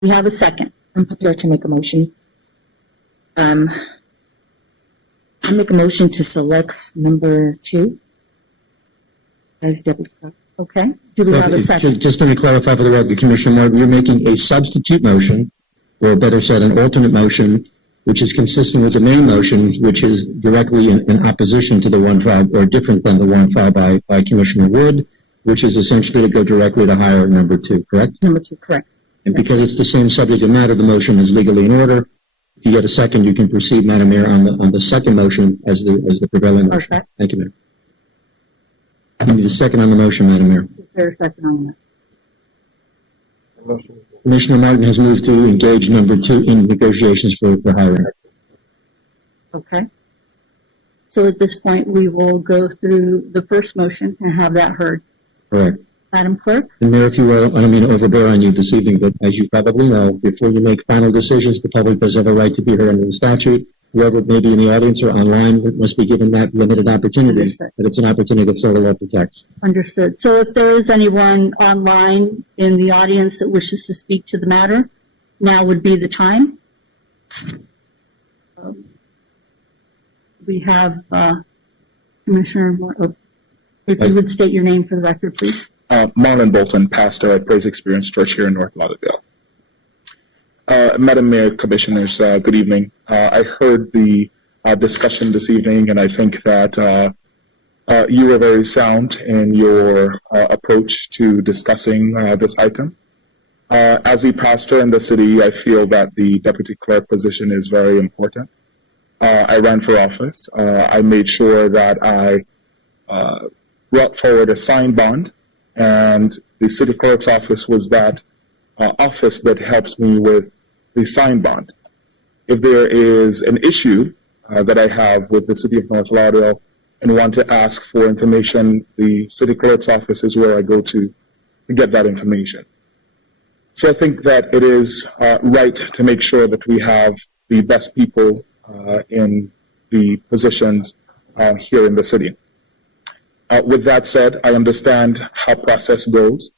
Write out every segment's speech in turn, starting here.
We have a second. I'm prepared to make a motion. I make a motion to select number 2 as deputy clerk. Okay. Do we have a second? Just let me clarify for the record, Commissioner Martin, you're making a substitute motion, or better said, an alternate motion, which is consistent with the main motion, which is directly in opposition to the one filed, or different than the one filed by Commissioner Wood, which is essentially to go directly to hire number 2, correct? Number 2, correct. And because it's the same subject matter, the motion is legally in order. If you get a second, you can proceed, Madam Mayor, on the second motion as the prevailing motion. Okay. Thank you, Mayor. I need a second on the motion, Madam Mayor. Is there a second on that? Commissioner Martin has moved to engage number 2 in negotiations for hiring. Okay. So at this point, we will go through the first motion and have that heard. Correct. Madam Clerk? And Mayor, if you will, I don't mean to overbear on you this evening, but as you probably know, before you make final decisions, the public does have a right to be heard under the statute. Whoever may be in the audience or online must be given that limited opportunity, Understood. but it's an opportunity to throw the law to text. Understood. So if there is anyone online in the audience that wishes to speak to the matter, now would be the time. We have Commissioner, if you would state your name for the record, please. Marlon Bolton, pastor at Praise Experience Church here in North Lauderdale. Madam Mayor, Commissioners, good evening. I heard the discussion this evening, and I think that you were very sound in your approach to discussing this item. As a pastor in the city, I feel that the deputy clerk position is very important. I ran for office. I made sure that I brought forward a signed bond, and the city clerk's office was that office that helps me with the signed bond. If there is an issue that I have with the city of North Lauderdale and want to ask for information, the city clerk's office is where I go to get that information. So I think that it is right to make sure that we have the best people in the positions here in the city. With that said, I understand how process goes,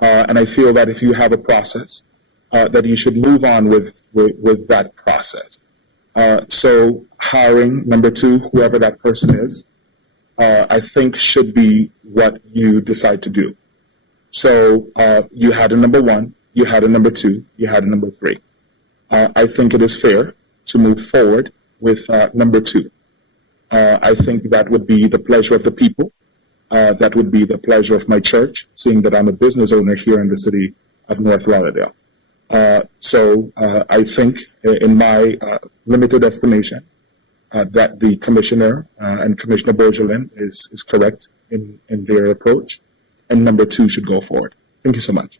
and I feel that if you have a process, that you should move on with that process. So hiring number 2, whoever that person is, I think should be what you decide to do. So you had a number 1, you had a number 2, you had a number 3. I think it is fair to move forward with number 2. I think that would be the pleasure of the people. That would be the pleasure of my church, seeing that I'm a business owner here in the city of North Lauderdale. So I think, in my limited estimation, that the Commissioner and Commissioner Bergelin is correct in their approach, and number 2 should go forward. Thank you so much.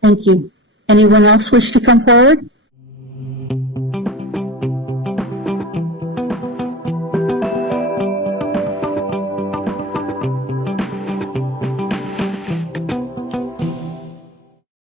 Thank you. Anyone else wish to come forward?